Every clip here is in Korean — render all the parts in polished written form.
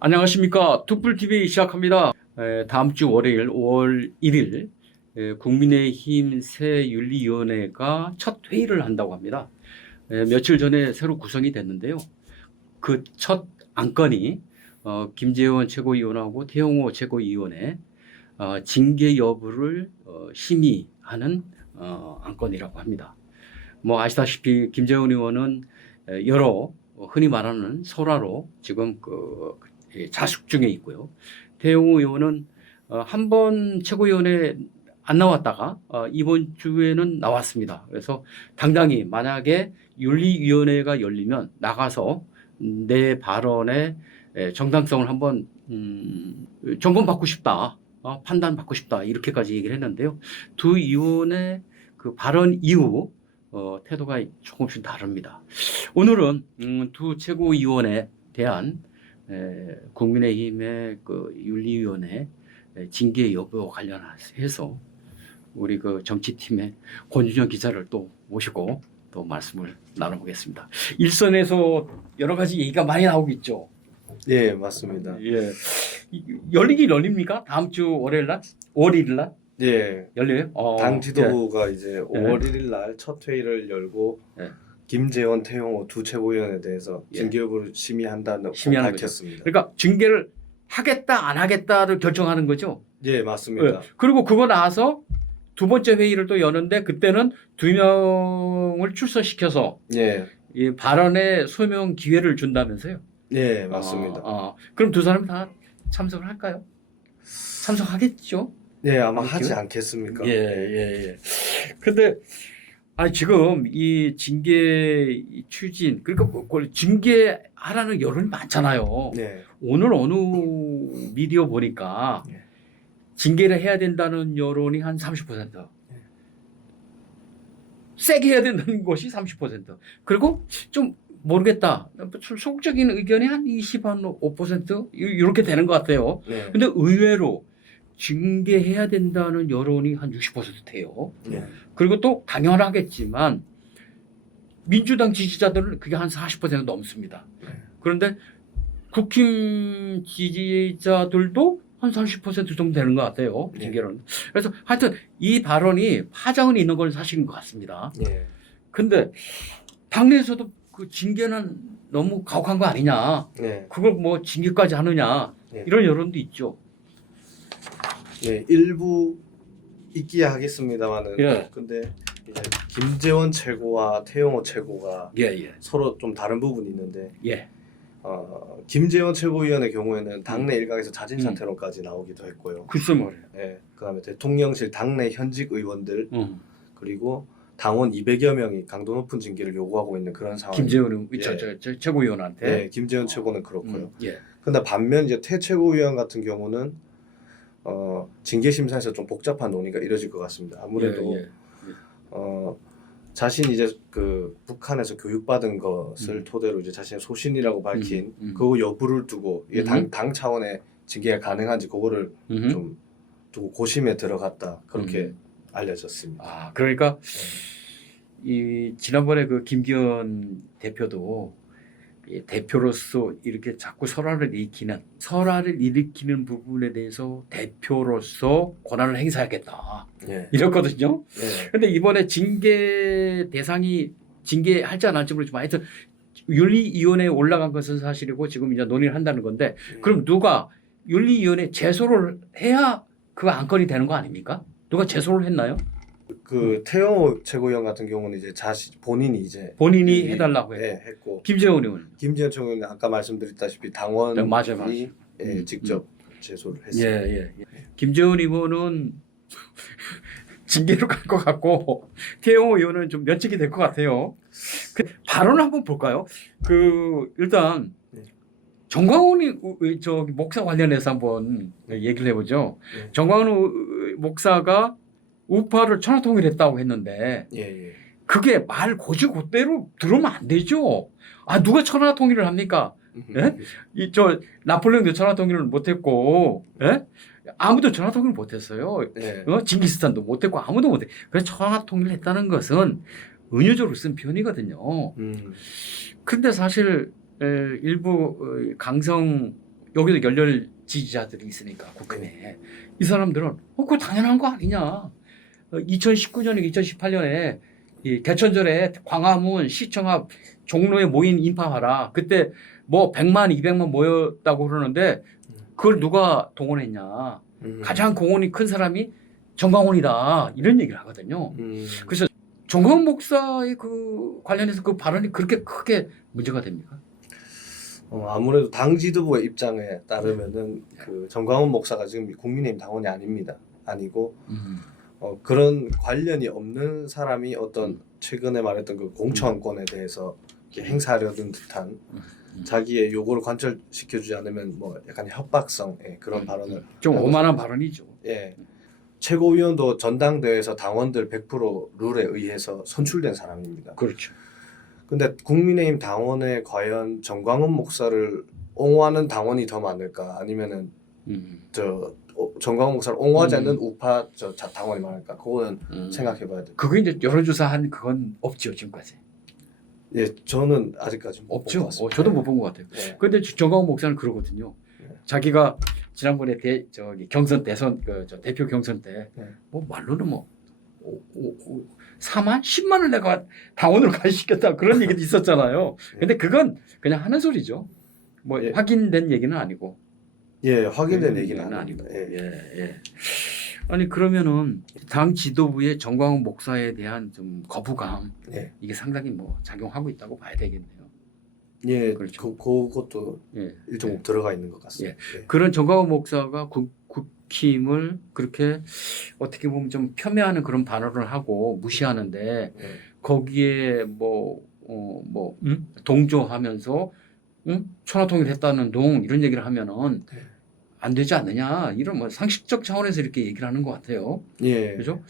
안녕하십니까. 툭불TV 시작합니다. 다음 주 월요일 5월 1일 국민의힘 새윤리위원회가 첫 회의를 한다고 합니다. 며칠 전에 새로 구성이 됐는데요. 그 첫 안건이 김재원 최고위원하고 태영호 최고위원의 징계 여부를 심의하는 안건이라고 합니다. 뭐 아시다시피 김재원 의원은 여러 흔히 말하는 설화로 지금 자숙 중에 있고요. 태영호 의원은 한 번 최고위원회 안 나왔다가 이번 주에는 나왔습니다. 그래서 당당히 만약에 윤리위원회가 열리면 나가서 내 발언의 정당성을 한번 점검받고 싶다, 판단받고 싶다 이렇게까지 얘기를 했는데요. 두 의원의 그 발언 이후 태도가 조금씩 다릅니다. 오늘은 두 최고위원에 대한 국민의힘의 그 윤리위원회 징계 여부와 관련해서 우리 그 정치팀의 권준영 기자를 또 모시고 또 말씀을 나눠보겠습니다. 일선에서 여러 가지 얘기가 많이 나오고 있죠. 예, 맞습니다. 예, 열리긴 열립니까? 다음 주 월요일 날, 5월 1일 날 예, 열려요? 당 지도부가 이제 5월 1일 날 첫 회의를 열고 김재원, 태영호 두 최고위원에 대해서 징계 여부를 심의한다고 밝혔습니다. 그러니까 징계를 하겠다 안 하겠다를 결정하는 거죠. 예, 맞습니다. 그리고 그거 나와서 두 번째 회의를 또 여는데 그때는 두 명을 출석시켜서 이 발언의 소명 기회를 준다면서요? 예, 맞습니다. 그럼 두 사람 다 참석을 할까요? 참석하겠죠? 예, 아마 하지 않겠습니까? 예. 근데 지금 이 징계 추진, 그러니까 징계하라는 여론이 많잖아요. 네. 오늘 어느 미디어 보니까 징계를 해야 된다는 여론이 한 30%. 세게 해야 된다는 것이 30%. 그리고 좀 모르겠다. 소극적인 의견이 한 20, 한 5% 이렇게 되는 것 같아요. 네. 근데 의외로 징계해야 된다는 여론이 한 60%예요. 네. 그리고 또 당연하겠지만 민주당 지지자들은 그게 한 40% 넘습니다. 그런데 국힘 지지자들도 한 30% 정도 되는 것 같아요. 징계는. 그래서 하여튼 이 발언이 파장은 있는 건 사실인 것 같습니다. 근데 당내에서도 그 징계는 너무 가혹한 거 아니냐. 그걸 뭐 징계까지 하느냐. 이런 여론도 있죠. 네, 일부 있기야 하겠습니다만은 근데 이제 김재원 최고와 태영호 최고가 서로 좀 다른 부분이 있는데 김재원 최고위원의 경우에는 당내 일각에서 자진 사퇴론까지 나오기도 했고요. 글쎄 말이에요. 그다음에 대통령실 당내 현직 의원들 그리고 당원 200여 명이 강도 높은 징계를 요구하고 있는 그런 상황. 김재원 최고위원한테. 네, 김재원 최고는 그렇고요. 근데 반면 이제 태 최고위원 같은 경우는 징계 심사에서 좀 복잡한 논의가 이뤄질 것 같습니다. 아무래도 자신이 이제 그 북한에서 교육받은 것을 토대로 이제 자신의 소신이라고 밝힌 그 여부를 두고 이게 당 차원의 징계가 가능한지 그거를 좀 두고 고심에 들어갔다 그렇게 알려졌습니다. 그러니까 이 지난번에 그 김기현 대표도 대표로서 이렇게 자꾸 설화를 일으키는 부분에 대해서 대표로서 권한을 행사하겠다 이랬거든요. 그런데 이번에 징계 대상이 징계할지 안 할지 모르지만 하여튼 윤리위원회에 올라간 것은 사실이고 지금 이제 논의를 한다는 건데 그럼 누가 윤리위원회 제소를 해야 그 안건이 되는 거 아닙니까? 누가 제소를 했나요? 그 태영호 최고위원 같은 경우는 이제 본인이 해달라고 했고 김재원 의원, 김재원 최고위원은 아까 말씀드렸다시피 당원이 직접 제소를 했습니다. 김재원 의원은 징계로 갈 것 같고 태영호 의원은 좀 면책이 될 것 같아요. 그 발언을 한번 볼까요? 일단 정광훈이 목사 관련해서 한번 얘기를 해보죠. 정광훈 목사가 우파를 천하통일했다고 했는데 그게 말 고지고대로 들으면 안 되죠. 누가 천하통일을 합니까? 나폴레옹도 천하통일을 못했고 아무도 천하통일을 못했어요. 징기스탄도 못했고 아무도 못해. 그래서 천하통일을 했다는 것은 은유적으로 쓴 표현이거든요. 그런데 사실 일부 강성 여기도 열렬 지지자들이 있으니까 국회에 이 사람들은 그거 당연한 거 아니냐. 2019년에 2018년에 이 개천절에 광화문 시청 앞 종로에 모인 인파하라. 그때 뭐 100만, 200만 모였다고 그러는데 그걸 누가 동원했냐. 가장 공헌이 큰 사람이 정광훈이다. 이런 얘기를 하거든요. 그래서 정광훈 목사의 그 관련해서 그 발언이 그렇게 크게 문제가 됩니까? 아무래도 당 지도부의 입장에 따르면은 그 정광훈 목사가 지금 국민의힘 당원이 아닙니다. 아니고 그런 관련이 없는 사람이 어떤 최근에 말했던 그 공천권에 대해서 이렇게 행사하려는 듯한 자기의 요구를 관철시켜주지 않으면 뭐 약간 협박성의 그런 발언을 좀 하고 오만한 있습니다. 발언이죠. 예. 최고위원도 전당대회에서 당원들 100% 룰에 의해서 선출된 사람입니다. 그렇죠. 근데 국민의힘 당원에 과연 정광훈 목사를 옹호하는 당원이 더 많을까 아니면은 정광훈 목사를 옹호하지 않는 우파 당원이 많을까 그거는 생각해봐야 돼요. 그거 이제 여론조사한 그건 없죠 지금까지. 예, 저는 아직까지 없죠. 못 봤습니다. 저도 못 본 것 같아요. 예. 그런데 정광훈 목사는 그러거든요. 자기가 지난번에 경선 대선 대표 경선 때 뭐 말로는 뭐 4만, 10만을 내가 당원으로 가시켰다 그런 얘기도 있었잖아요. 근데 그건 그냥 하는 소리죠. 뭐 예. 확인된 얘기는 아니고. 예, 확인된 얘기는 아니고. 예. 아니 그러면은 당 지도부의 정광훈 목사에 대한 좀 거부감 이게 상당히 뭐 작용하고 있다고 봐야 되겠네요. 예, 그렇죠. 그것도 일정 부분 들어가 있는 것 같습니다. 그런 정광훈 목사가 국힘을 그렇게 어떻게 보면 좀 폄훼하는 그런 발언을 하고 무시하는데 거기에 동조하면서 천하통일했다는 둥 이런 얘기를 하면은 안 되지 않느냐 이런 뭐 상식적 차원에서 이렇게 얘기를 하는 것 같아요. 예. 그렇죠?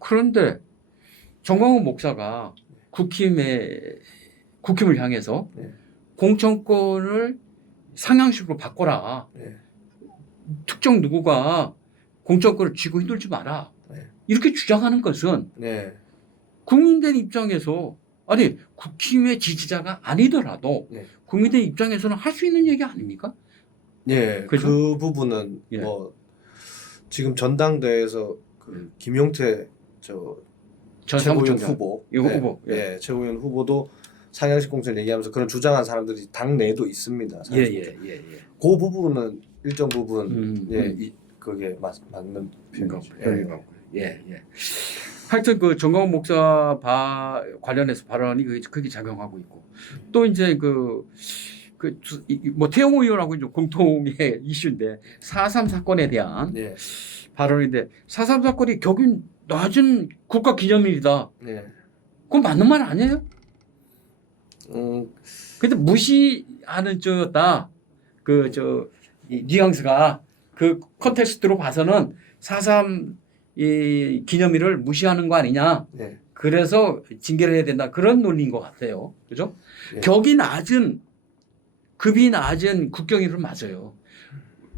그런데 정광훈 목사가 국힘을 향해서 공천권을 상향식으로 바꿔라. 특정 누구가 공천권을 쥐고 힘들지 마라. 이렇게 주장하는 것은 국민들 입장에서 아니 국힘의 지지자가 아니더라도 국민들 입장에서는 할 수 있는 얘기 아닙니까? 예, 그죠? 그 부분은 뭐 지금 전당대회에서 그 김용태 최고위원 후보, 최고위원 후보도 상향식 공천 얘기하면서 그런 주장한 사람들이 당 내에도 있습니다. 그 부분은 일정 부분 그게 맞는 편이죠. 하여튼 그 정광훈 목사 관련해서 발언이 크게 작용하고 있고 또 이제 뭐 태영호 의원하고 이제 공통의 이슈인데 4.3 사건에 대한 발언인데 4.3 사건이 격이 낮은 국가 기념일이다. 그건 맞는 말 아니에요? 근데 무시하는 쪽다. 이 뉘앙스가 그 컨텍스트로 봐서는 4.3 이 기념일을 무시하는 거 아니냐. 그래서 징계를 해야 된다. 그런 논리인 것 같아요. 그죠? 격이 낮은 급이 낮은 국경일은 맞아요.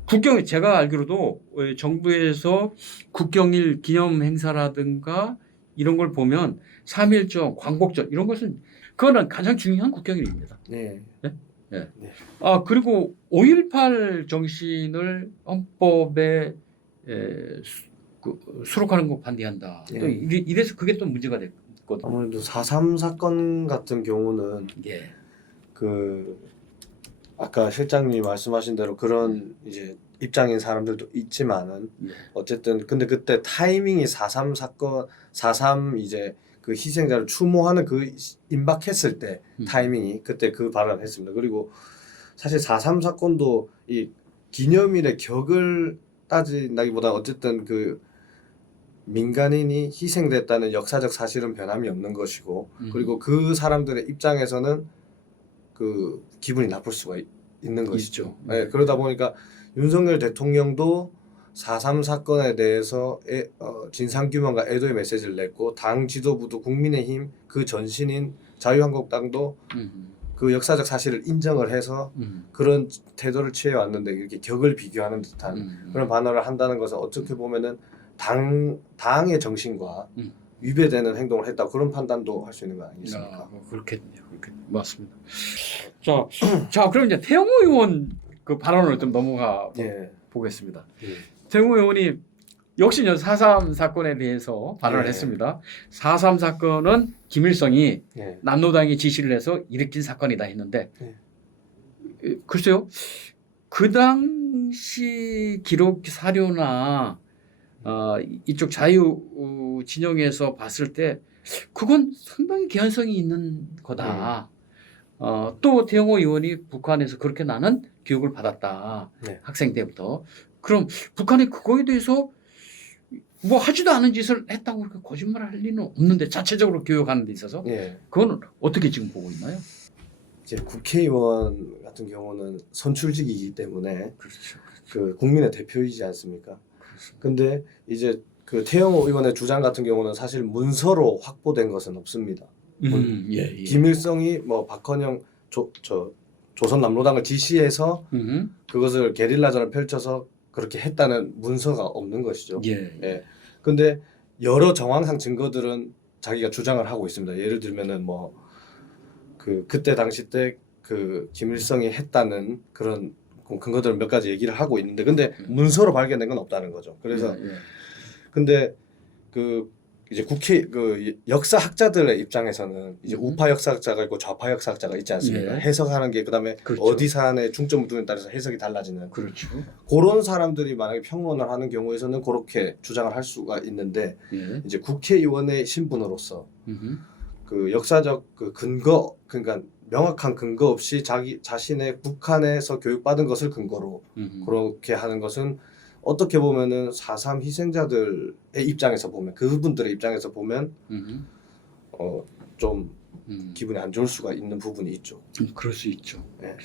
국경일 제가 알기로도 정부에서 국경일 기념 행사라든가 이런 걸 보면 3.1절, 광복절 이런 것은 그거는 가장 중요한 국경일입니다. 그리고 5.18 정신을 헌법에 수록하는 거 반대한다. 또 이래서 그게 또 문제가 됐거든요. 아무래도 4.3 사건 같은 경우는 아까 실장님이 말씀하신 대로 그런 이제 입장인 사람들도 있지만은 어쨌든 근데 그때 타이밍이 4.3 사건 4.3 이제 그 희생자를 추모하는 그 임박했을 때 타이밍이 그때 그 발언을 했습니다. 그리고 사실 4.3 사건도 이 기념일의 격을 따진다기보다 어쨌든 그 민간인이 희생됐다는 역사적 사실은 변함이 없는 것이고 그리고 그 사람들의 입장에서는 그 기분이 나쁠 수가 있는 것이죠. 그러다 보니까 윤석열 대통령도 4.3 사건에 대해서 진상규명과 애도의 메시지를 냈고 당 지도부도 국민의힘 그 전신인 자유한국당도 그 역사적 사실을 인정을 해서 그런 태도를 취해왔는데 이렇게 격을 비교하는 듯한 그런 반응을 한다는 것은 어떻게 보면은 당의 정신과 위배되는 행동을 했다 그런 판단도 할 수 있는 거 아니겠습니까? 그렇겠네요. 맞습니다. 자, 그럼 이제 태영호 의원 그 발언을 좀 넘어가 예. 보겠습니다. 예. 태용호 의원이 역시 4.3 사건에 대해서 발언을 예. 했습니다. 4.3 사건은 김일성이 예. 남로당에 지시를 해서 일으킨 사건이다 했는데 예. 글쎄요. 그 당시 기록 사료나 이쪽 자유 진영에서 봤을 때 그건 상당히 개연성이 있는 거다. 또 태영호 의원이 북한에서 그렇게 나는 교육을 받았다. 네. 학생 때부터. 그럼 북한이 그거에 대해서 뭐 하지도 않은 짓을 했다고 그렇게 거짓말할 리는 없는데 자체적으로 교육하는 데 있어서 예. 그거는 어떻게 지금 보고 있나요? 이제 국회의원 같은 경우는 선출직이기 때문에 그렇죠. 그 국민의 대표이지 않습니까? 근데 이제 그 태영호 의원의 주장 같은 경우는 사실 문서로 확보된 것은 없습니다. 예. 김일성이 뭐 박헌영 조선 남로당을 지시해서 그것을 게릴라전을 펼쳐서 그렇게 했다는 문서가 없는 것이죠. 예. 예. 근데 여러 정황상 증거들은 자기가 주장을 하고 있습니다. 예를 들면은 뭐 그때 당시 때 그 김일성이 했다는 그런 근거들을 몇 가지 얘기를 하고 있는데 근데 문서로 발견된 건 없다는 거죠. 그래서 근데 그 이제 국회 그 역사학자들의 입장에서는 이제 우파 역사학자가 있고 좌파 역사학자가 있지 않습니까? 예. 해석하는 게 그다음에 그렇죠. 어디 사안에 중점을 두느냐에 따라서 해석이 달라지는 그렇죠. 그런 사람들이 만약에 평론을 하는 경우에서는 그렇게 주장을 할 수가 있는데 예. 이제 국회의원의 신분으로서 그 역사적 그 근거 그러니까 명확한 근거 없이 자신의 북한에서 교육받은 것을 근거로 그렇게 하는 것은 어떻게 보면은 4.3 희생자들의 입장에서 보면 그분들의 입장에서 보면 좀 기분이 안 좋을 수가 있는 부분이 있죠. 그럴 수 있죠. 네.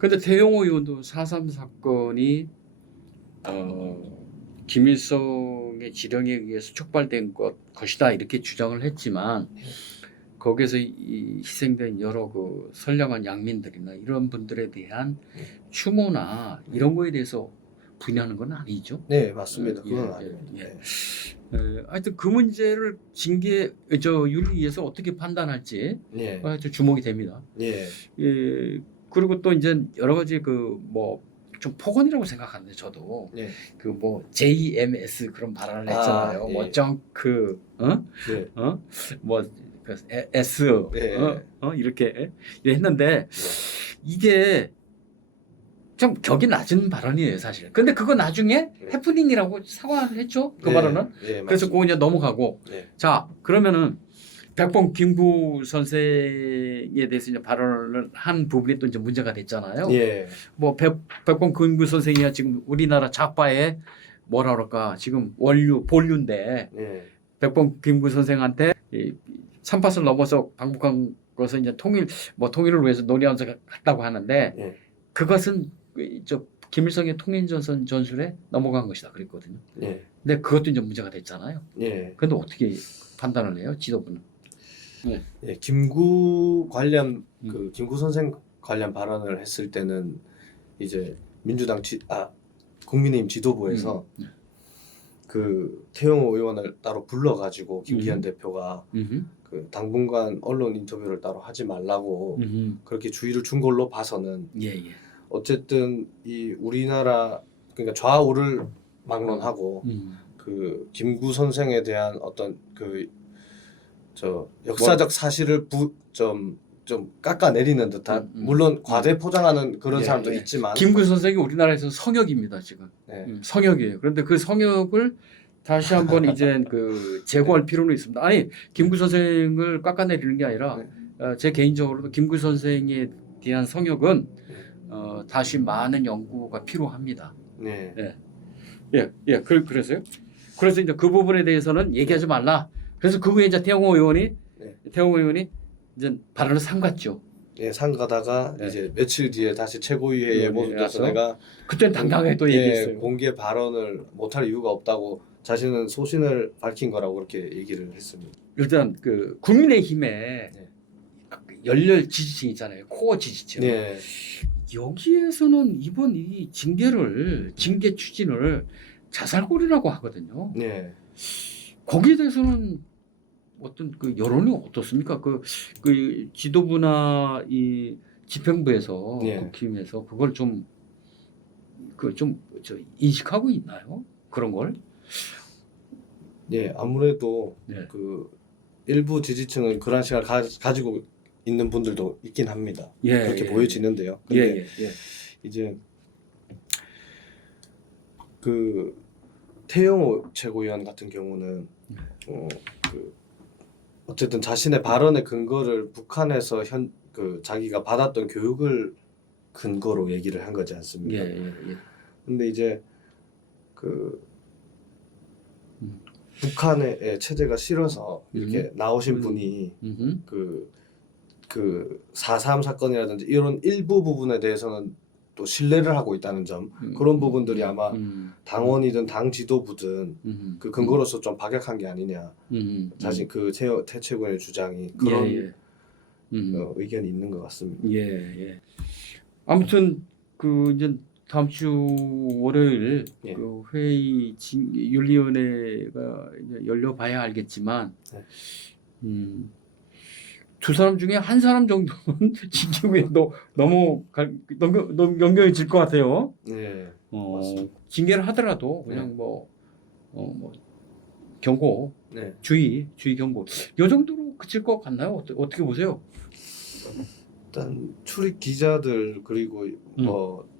그런데 태영호 의원도 4.3 사건이 김일성의 지령에 의해서 촉발된 것이다 이렇게 주장을 했지만 거기에서 이 희생된 여러 그 선량한 양민들이나 이런 분들에 대한 추모나 이런 거에 대해서 부인하는 건 아니죠. 네, 맞습니다. 그건 아닙니다. 예. 하여튼 그 문제를 윤리위에서 어떻게 판단할지 예. 하여튼 주목이 됩니다. 예. 예. 그리고 또 이제 여러 가지 그 뭐 좀 폭언이라고 생각하는데 저도 예. 그 뭐 JMS 그런 발언을 했잖아요. 예. 뭐 정크 예. 뭐 그 S 예. 이렇게 했는데 이게 좀 격이 낮은 발언이에요 사실. 근데 그거 나중에 해프닝이라고 사과를 했죠 그 예. 발언은. 예, 그래서 그거 이제 넘어가고. 예. 자 그러면은 백범 김구 선생에 대해서 이제 발언을 한 부분이 또 이제 문제가 됐잖아요. 예. 뭐 백범 김구 선생이야 지금 우리나라 좌파의 뭐라 그럴까 지금 본류인데 예. 백범 김구 선생한테 이 3팟을 넘어서 방북한 것은 이제 통일을 위해서 논의하면서 갔다고 하는데 예. 그것은 저 김일성의 통일전선 전술에 넘어간 것이다 그랬거든요. 예. 근데 그것도 이제 문제가 됐잖아요. 예. 그런데 어떻게 판단을 해요 지도부는? 예. 김구 관련 그 김구 선생 관련 발언을 했을 때는 이제 국민의힘 지도부에서 그 태영호 의원을 따로 불러가지고 김기현 대표가 그 당분간 언론 인터뷰를 따로 하지 말라고 그렇게 주의를 준 걸로 봐서는 어쨌든 이 우리나라 그러니까 좌우를 막론하고 그 김구 선생에 대한 어떤 그 역사적 사실을 좀 깎아내리는 듯한 물론 과대 포장하는 그런 사람도 있지만 김구 선생이 우리나라에서 성역입니다 지금. 네. 성역이에요. 그런데 그 성역을 다시 한번 이제 그 제고할 필요는 있습니다. 아니 김구 선생을 깎아내리는 게 아니라 제 개인적으로도 김구 선생에 대한 성역은 다시 많은 연구가 필요합니다. 네. 그래서요. 그래서 이제 그 부분에 대해서는 얘기하지 말라. 그래서 그 후에 이제 태영호 의원이 이제 발언을 삼갔죠. 예, 삼가다가 이제 며칠 뒤에 다시 최고위회에 모집돼서 내가 그때는 당당하게 또 얘기했어요. 공개 발언을 못할 이유가 없다고 자신은 소신을 밝힌 거라고 그렇게 얘기를 했습니다. 일단 그 국민의힘에 열렬 지지층 있잖아요. 코어 지지층. 네. 여기에서는 이번 이 징계 추진을 자살골이라고 하거든요. 네. 거기에 대해서는 어떤 그 여론이 어떻습니까? 그 지도부나 이 집행부에서 국힘에서 그걸 좀 그 좀 인식하고 있나요? 그런 걸? 예, 아무래도 네. 그 일부 지지층은 그런 시각을 가지고 있는 분들도 있긴 합니다. 예, 그렇게 예, 보여지는데요. 예, 근데 예, 예. 이제 그 태영호 최고위원 같은 경우는 그 어쨌든 자신의 발언의 근거를 북한에서 자기가 받았던 교육을 근거로 얘기를 한 거지 않습니까? 예, 예, 예. 근데 이제 그 음. 북한의 체제가 싫어서 이렇게 나오신 분이 음흠. 그 4.3 사건이라든지 이런 일부 부분에 대해서는 또 신뢰를 하고 있다는 점, 그런 부분들이 아마 당원이든 당 지도부든 그 근거로서 좀 박약한 게 아니냐. 자신 그 태 최고위원의 주장이 그런 예, 예. 의견이 있는 것 같습니다. 예, 예. 아무튼 그 이제 다음 주 월요일 예. 그 회의 윤리위원회가 이제 열려봐야 알겠지만, 네. 두 사람 중에 한 사람 정도는 징계위에 넘겨질 것 같아요. 네, 맞습니다. 징계를 하더라도 그냥 뭐 경고, 네. 주의 경고, 이 정도로 그칠 것 같나요? 어떻게 보세요? 일단 출입 기자들 그리고 뭐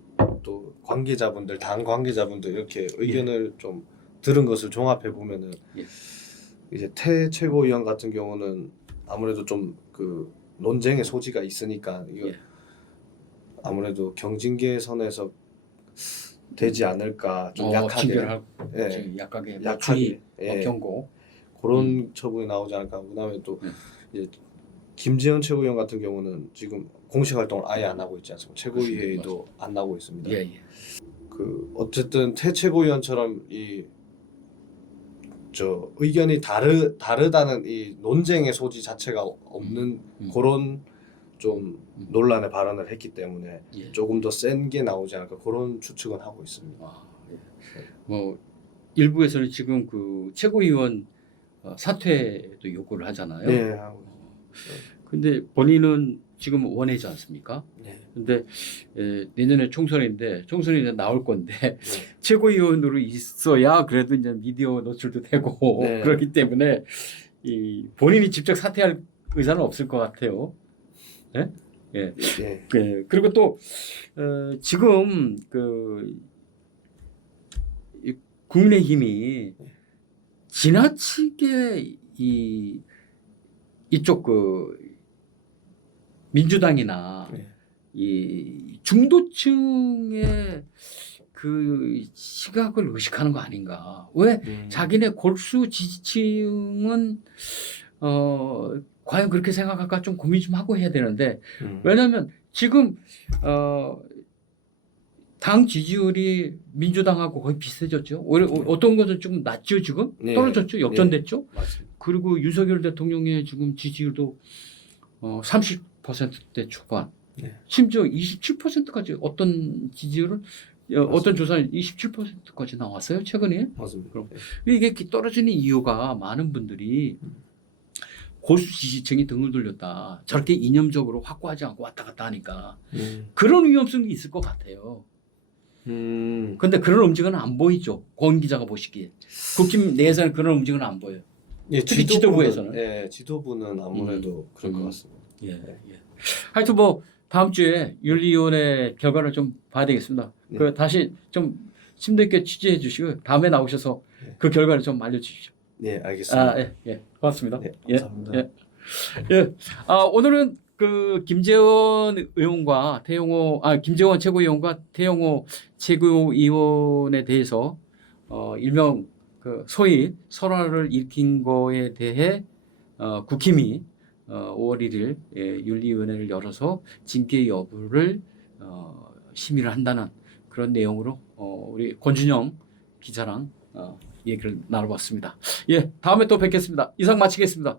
또 관계자분들, 당 관계자분들 이렇게 의견을 좀 들은 것을 종합해 보면은 이제 태 최고위원 같은 경우는 아무래도 좀 그 논쟁의 소지가 있으니까 이거 아무래도 경징계 선에서 되지 않을까, 좀 약하게 징계를 하고 예, 약하게 약하게 경고 그런 처분이 나오지 않을까. 그다음에 또 이제 김재현 최고위원 같은 경우는 지금 공식 활동을 아예 안 하고 있지 않습니까? 최고위 회의도 안 나오고 있습니다. 예, 예. 그 어쨌든 태 최고위원처럼 의견이 다르다는 이 논쟁의 소지 자체가 없는 그런 좀 논란의 발언을 했기 때문에 조금 더 센 게 나오지 않을까, 그런 추측은 하고 있습니다. 뭐 일부에서는 지금 그 최고위원 사퇴도 요구를 하잖아요. 네. 근데 본인은 지금 원해지 않습니까? 네. 근데 내년에 총선인데 총선이 이제 나올 건데 최고위원으로 있어야 그래도 이제 미디어 노출도 되고 그렇기 때문에 이 본인이 직접 사퇴할 의사는 없을 것 같아요. 네? 예. 그리고 또 지금 이 국민의힘이 지나치게 이쪽 민주당이나 이 중도층의 그 시각을 의식하는 거 아닌가? 왜 자기네 골수 지지층은 과연 그렇게 생각할까 좀 고민 좀 하고 해야 되는데, 왜냐하면 지금 당 지지율이 민주당하고 거의 비슷해졌죠. 오히려 어떤 것은 조금 낮죠. 지금 떨어졌죠. 역전됐죠. 그리고 윤석열 대통령의 지금 지지율도 30%대 초반, 심지어 27%까지 어떤 지지율은 어떤 조사는 27%까지 나왔어요 최근에. 맞습니다. 그럼 이게 떨어지는 이유가 많은 분들이 골수 지지층이 등을 돌렸다, 저렇게 이념적으로 확고하지 않고 왔다 갔다 하니까 그런 위험성이 있을 것 같아요. 근데 그런 움직임은 안 보이죠. 권 기자가 보시기에 국힘 내에서는 그런 움직임은 안 보여요. 특히 지도부에서는. 지도부는 아무래도 그럴 것 같습니다. 하여튼 뭐 다음 주에 윤리위원회 결과를 좀 봐야 되겠습니다. 그 다시 좀 심도 있게 취재해 주시고 다음에 나오셔서 그 결과를 좀 알려주십시오. 네, 알겠습니다. 고맙습니다. 네, 감사합니다. 오늘은 그 김재원 최고위원과 태영호 최고위원에 대해서 일명 그 소위 설화를 일으킨 거에 대해 국힘이 5월 1일 윤리위원회를 열어서 징계 여부를 심의를 한다는 그런 내용으로 우리 권준영 기자랑 얘기를 나눠봤습니다. 다음에 또 뵙겠습니다. 이상 마치겠습니다.